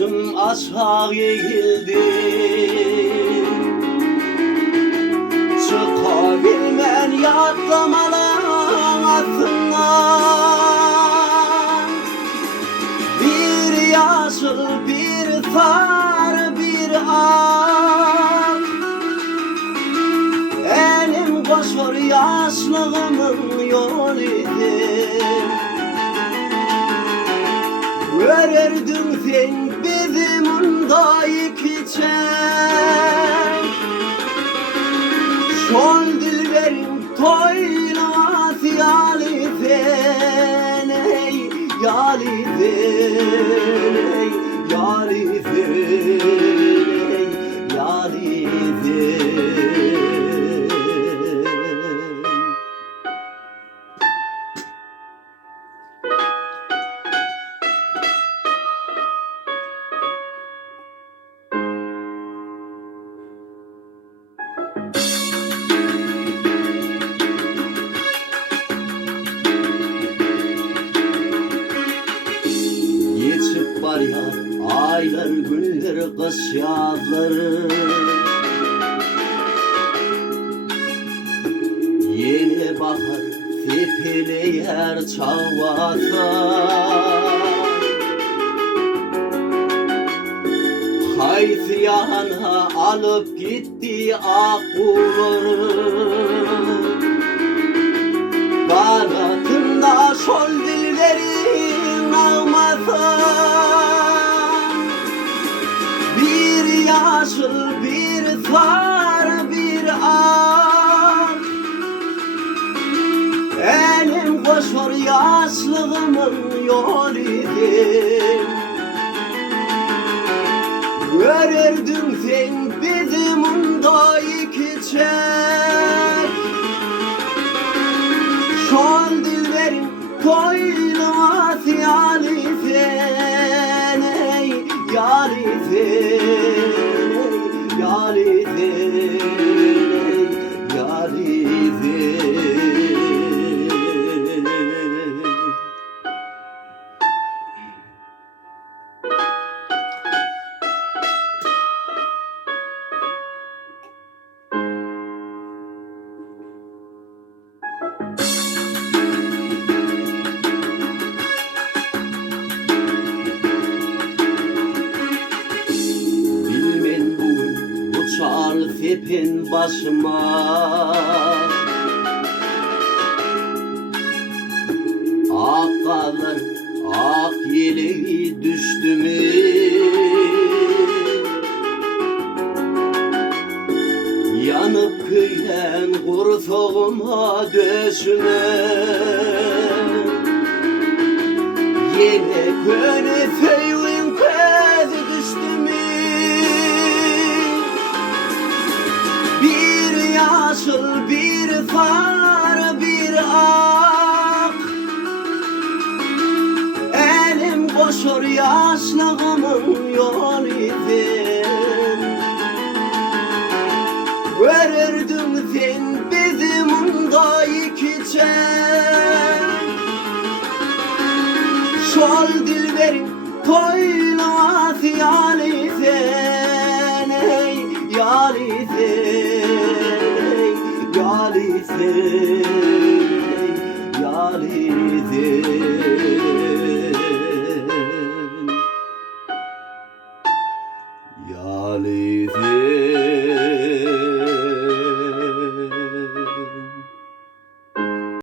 Başım aşağı eğildi, çıkabilmen yatlamaların altından. Bir yaşıl, bir sarı, bir ak, elim koşur yaşlığımın yoluydu. Görürdün sen bizim onda iki çek, şol dilberin toylaması yalifen, ey yalifen, ey yalifen, ey yalifen. Geçip var ya aylar, günler, kış yazları, yeni bahar sepeleyer çavata. Hayfiyana alıp gitti akılları, kanatında şol dilberin ağmasın. Bir yaşıl, bir sarı, bir ak, elim koşur yaşlığımın yoluydu. Görürdün sen bizim onda iki çek, şol dilberin toylaması yalifen, ey yalifen, ey yalifen, ey yalifen. Uçar sepin başıma, ak kalır, ak yeleği düştü mü? Yanıp kıyılan kuru soğuma döşüme, yine köne feyvin kezi düştü mü? Bir yaşıl, bir sarı, bir ak, elim koşur yaşlığımın yoluydu. Görürdün sen bizim onda iki çek, şol dilberin toylaması yalifen, ey yalifen, yalifen, yalifen, yalifen.